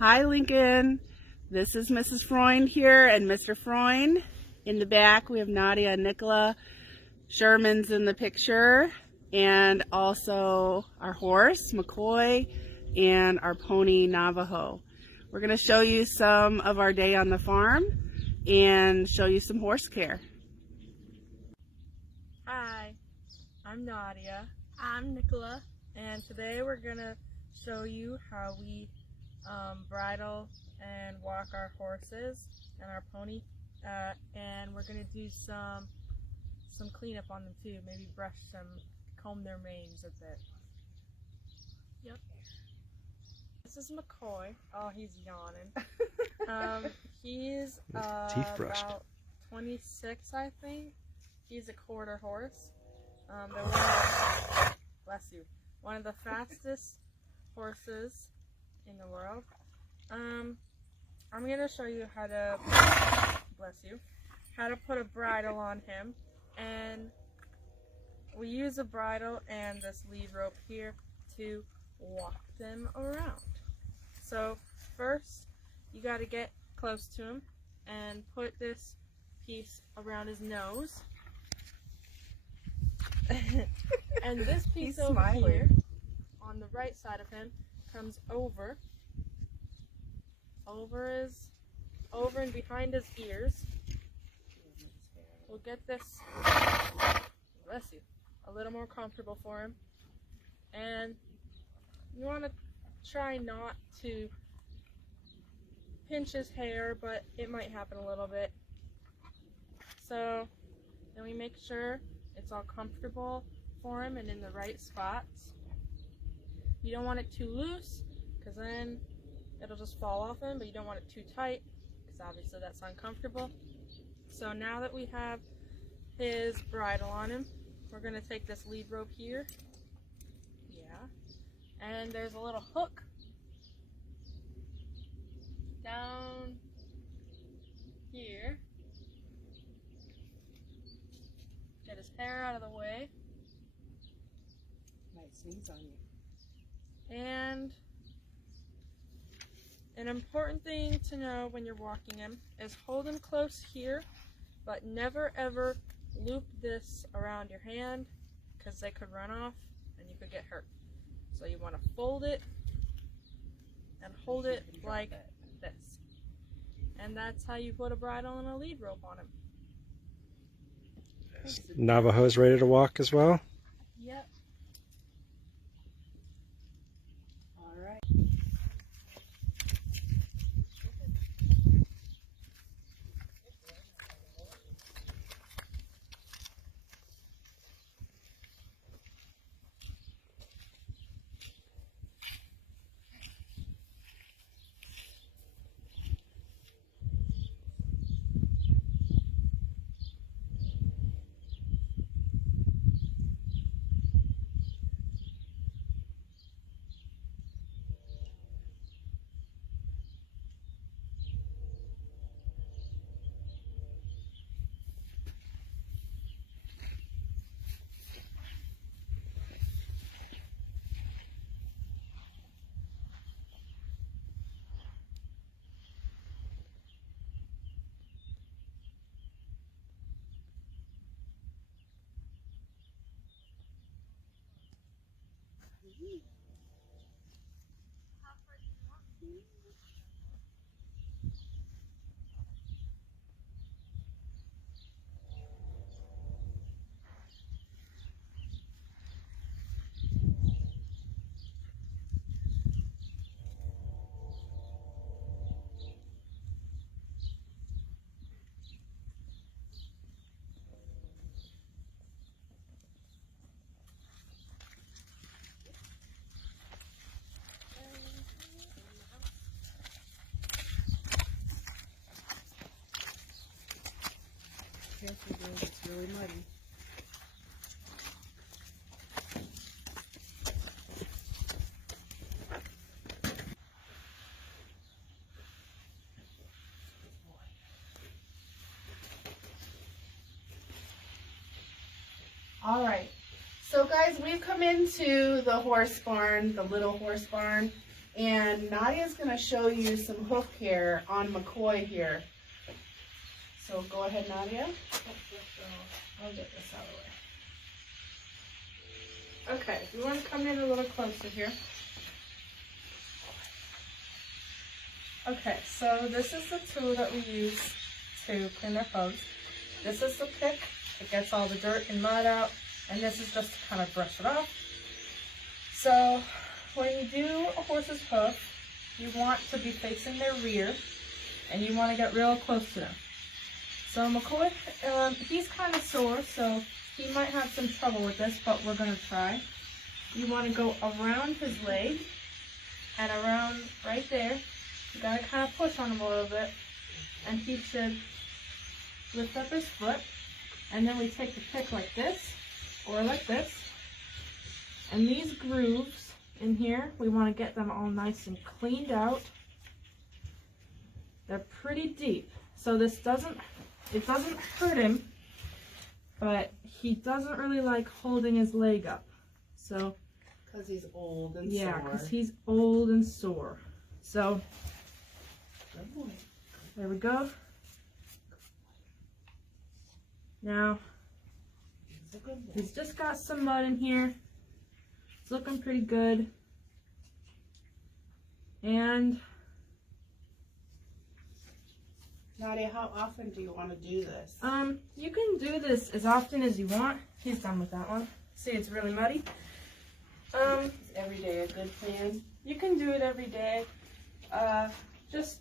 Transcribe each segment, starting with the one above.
Hi Lincoln, this is Mrs. Freund here and Mr. Freund. In the back we have Nadia and Nicola. Sherman's in the picture, and also our horse McCoy and our pony Navajo. We're going to show you some of our day on the farm and show you some horse care. Hi, I'm Nadia. I'm Nicola. And today we're going to show you how we bridle and walk our horses and our pony, and we're going to do some cleanup on them too, maybe brush them, comb their manes a bit. Yep. This is McCoy. Oh, he's yawning. He's about 26, I think. He's a quarter horse. They're one of the fastest horses in the world. I'm going to show you how to, how to put a bridle on him. And we use a bridle and this lead rope here to walk them around. So first, you got to get close to him and put this piece around his nose. And this piece over here on the right side of him comes over and behind his ears. We'll get this, a little more comfortable for him. And you want to try not to pinch his hair, but it might happen a little bit. So then we make sure it's all comfortable for him and in the right spots. You don't want it too loose, because then it'll just fall off him, but you don't want it too tight, because obviously that's uncomfortable. So now that we have his bridle on him, we're going to take this lead rope here. And there's a little hook down here. Get his hair out of the way. Nice knees on you. And an important thing to know when you're walking him is hold him close here, but never ever loop this around your hand, because they could run off and you could get hurt. So you want to fold it and hold it like this. And that's how you put a bridle and a lead rope on him. Navajo's ready to walk as well? Yep. All right. Careful, girls, it's really muddy. All right, so guys, we've come into the horse barn, the little horse barn, And Nadia's going to show you some hoof care on McCoy here. So go ahead, Nadia. I'll get this out of the way. Okay, you want to come in a little closer here. Okay, so this is the tool that we use to clean our hooves. This is the pick. It gets all the dirt and mud out, and this is just to kind of brush it off. So when you do a horse's hoof, you want to be facing their rear, and you want to get real close to them. So McCoy, he's kind of sore, so he might have some trouble with this, but we're going to try. You want to go around his leg and around right there. You got to kind of push on him a little bit, and he should lift up his foot. And then we take the pick like this, or like this. And these grooves in here, we want to get them all nice and cleaned out. They're pretty deep, so it doesn't hurt him, but he doesn't really like holding his leg up. So, because he's old and yeah, sore. because he's old and sore. So, there we go. Now, he's just got some mud in here. It's looking pretty good. And Nadia, how often do you want to do this? you can do this as often as you want. He's done with that one. See, it's really muddy. Is every day a good plan? You can do it every day. Just,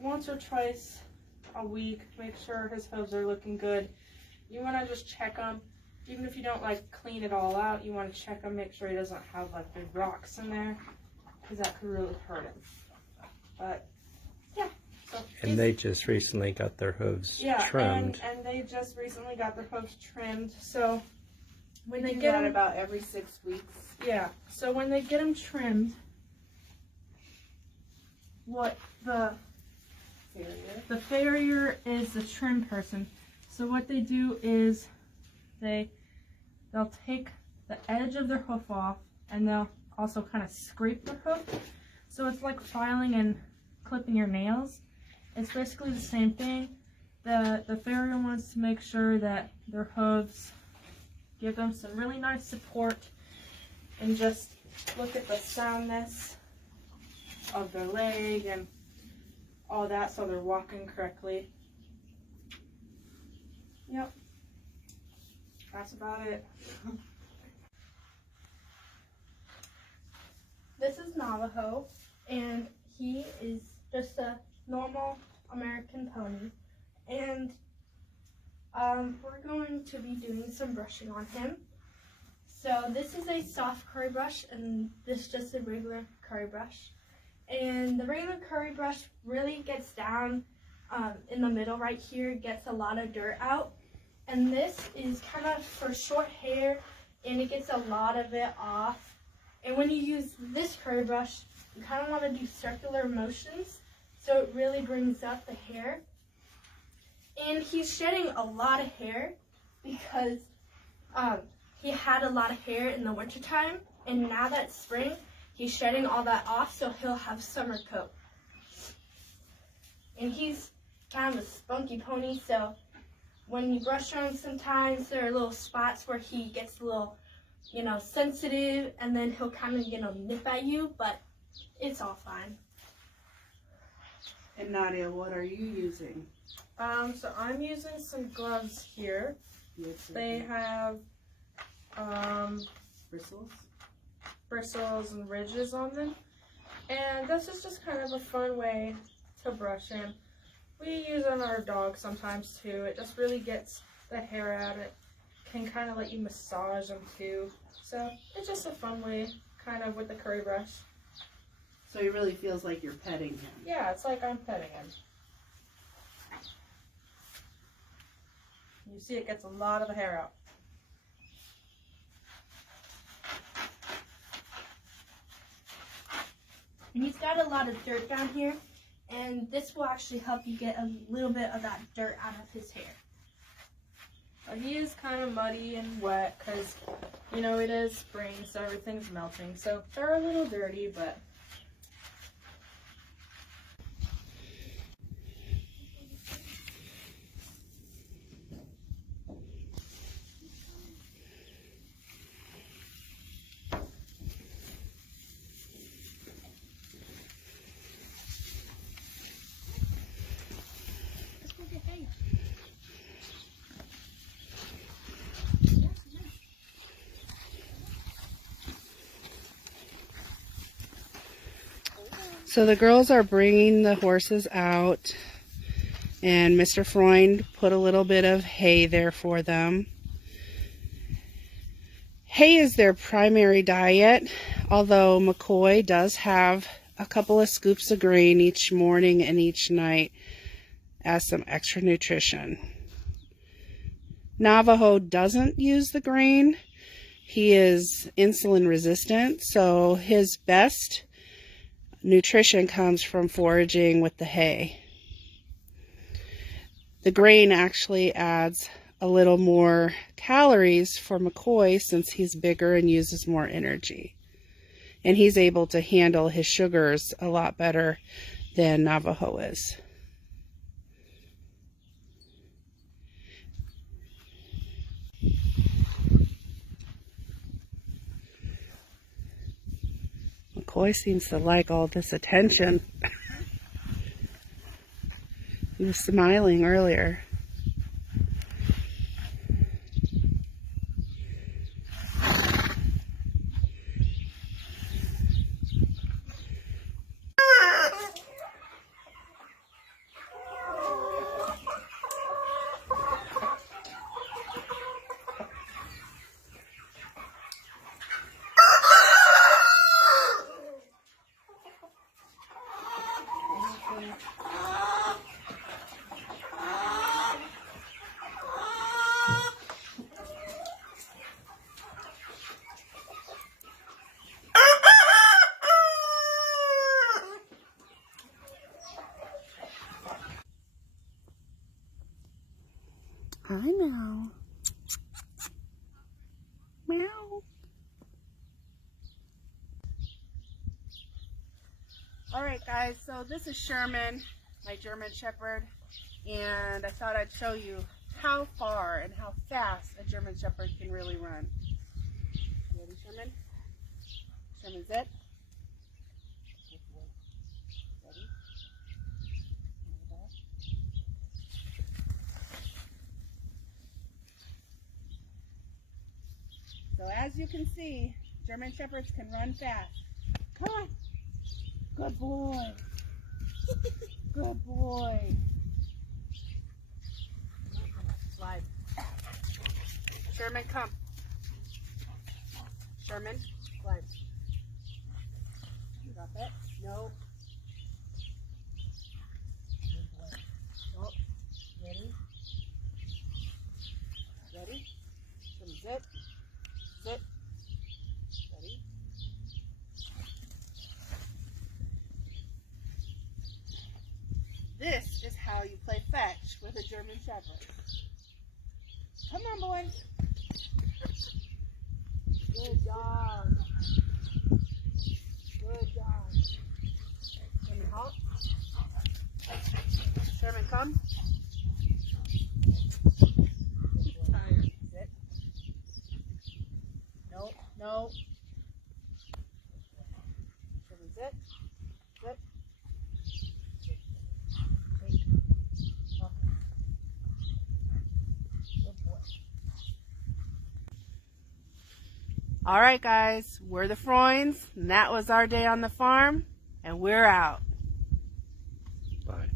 once or twice a week, make sure his hooves are looking good. You want to just check them. Even if you don't clean it all out, you want to check them, make sure he doesn't have big rocks in there, because that could really hurt him. But yeah. So And they just recently got their hooves trimmed. and they just recently got their hooves trimmed. So when they do get that them, about every 6 weeks. yeah. So when they get them trimmed, what the farrier is the trim person. So what they do is they'll take the edge of their hoof off, and they'll also kind of scrape the hoof. So it's like filing and clipping your nails. It's basically the same thing. The farrier wants to make sure that their hooves give them some really nice support, and just look at the soundness of their leg and all that, so they're walking correctly. Yep. That's about it. This is Navajo, and he is just a normal American pony. And we're going to be doing some brushing on him. So this is a soft curry brush, and this is just a regular curry brush. And the regular curry brush really gets down in the middle right here, gets a lot of dirt out. And this is kind of for short hair, and it gets a lot of it off. And when you use this curry brush, you kind of want to do circular motions, so it really brings up the hair. And he's shedding a lot of hair because he had a lot of hair in the wintertime, and now that spring, he's shedding all that off, so he'll have summer coat. And he's kind of a spunky pony, so when you brush on him, sometimes there are little spots where he gets a little, sensitive, and then he'll kind of, nip at you, but it's all fine. And Nadia, what are you using? So I'm using some gloves here. They have bristles and ridges on them. And this is just kind of a fun way to brush him. We use it on our dog sometimes too. It just really gets the hair out. It can kind of let you massage them too. So it's just a fun way, kind of with the curry brush. So he really feels like you're petting him. Yeah, it's like I'm petting him. You see it gets a lot of the hair out. And he's got a lot of dirt down here, and this will actually help you get a little bit of that dirt out of his hair. He is kind of muddy and wet because, it is spring, so everything's melting. So they're a little dirty, but So the girls are bringing the horses out, and Mr. Freund put a little bit of hay there for them. Hay is their primary diet, although McCoy does have a couple of scoops of grain each morning and each night as some extra nutrition. Navajo doesn't use the grain. He is insulin resistant, so his best nutrition comes from foraging with the hay. The grain actually adds a little more calories for McCoy since he's bigger and uses more energy. And he's able to handle his sugars a lot better than Navajo is. McCoy seems to like all this attention. He was smiling earlier. Hi, Meow. Meow. Alright guys, so this is Sherman, my German Shepherd, and I thought I'd show you how far and how fast a German Shepherd can really run. You ready, Sherman? Sherman, sit. Ready? So as you can see, German Shepherds can run fast. Come on. Good boy. Good boy. Slide. Sherman, come. Sherman, slide. You got that? No. Good boy. Nope. Ready? Ready? Sherman, sit. Sit. Ready? This is how you play fetch with a German Shepherd. Come on, boys. Good dog. Good dog. Sherman, halt. Sherman, come. Sit. No, no. Sherman, sit. Sit. All right, guys, we're the Freunds, and that was our day on the farm, and we're out. Bye.